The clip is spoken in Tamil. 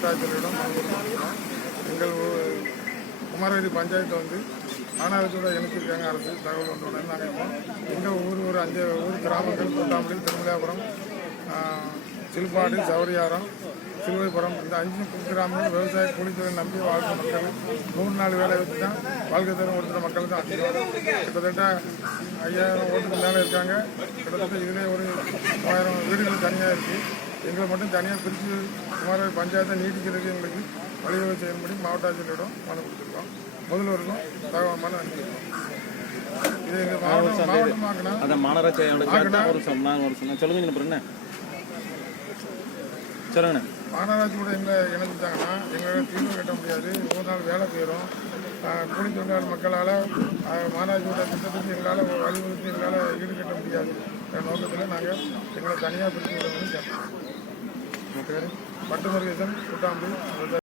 மாவட்ட எங்கள் ஊ- குமாரகிரி பஞ்சாயத்து வந்து மாநகரத்தோட இணைச்சிருக்காங்க. அரசு தகவல் ஒன்று நினைப்போம் நாங்கள் எங்கள் ஊர் ஒரு அஞ்சு ஊர் கிராமங்கள் கூட்டாம்பள்ளி திருமலையாபுரம் சில்பாடு சவுரியாரம் சௌரியாரம் இந்த அஞ்சு கிராமங்கள் விவசாய கூலித்தொழில் நம்பி வாழ்க்கை மக்கள். நூறு நாள் வேலை வச்சு தான் வாழ்க்கை தரம் கொடுத்துற மக்கள் தான். அதிகம் கிட்டத்தட்ட ஐயாயிரம் ஓட்டுக்கு மேலே இருக்காங்க. கிட்டத்தட்ட இதிலே ஒரு மூவாயிரம் வீடுகள் தனியாக இருக்குது எங்களை மட்டும் தனியாக பிரித்து குமார பஞ்சாயத்தை நீட்டிக்கிறதுக்கு எங்களுக்கு வழிவகை செய்யும்படி மாவட்ட ஆட்சியரிடம் மனு கொடுத்துருக்கோம். முதல்வருக்கும் தகவல் நன்றி. இது எங்கள் மாவட்டம் மாவட்டமாக்கினா அதான் மாநகராட்சி ஒரு சொன்னாங்க ஒரு சொன்னாங்க சொல்லுங்க அப்புறம் என்ன சொல்லுங்கண்ணே மாநகராட்சி கூட எங்களை இணைஞ்சிட்டாங்கன்னா எங்களால் தீர்வு கட்ட முடியாது. ஒரு நாள் வேலை போயிடும். கூலி தொழிலாளர் மக்களால் மாநகராட்சியோட திட்டத்துக்கு எங்களால் வழிவகுத்து எங்களால் ஈடுகட்ட முடியாது. நோக்கத்தில் நாங்கள் எங்களை தனியாக பிரித்து விடணும்னு கேட்டோம் பட்டு முருகேசன் கூட்டாம்பி விவசாய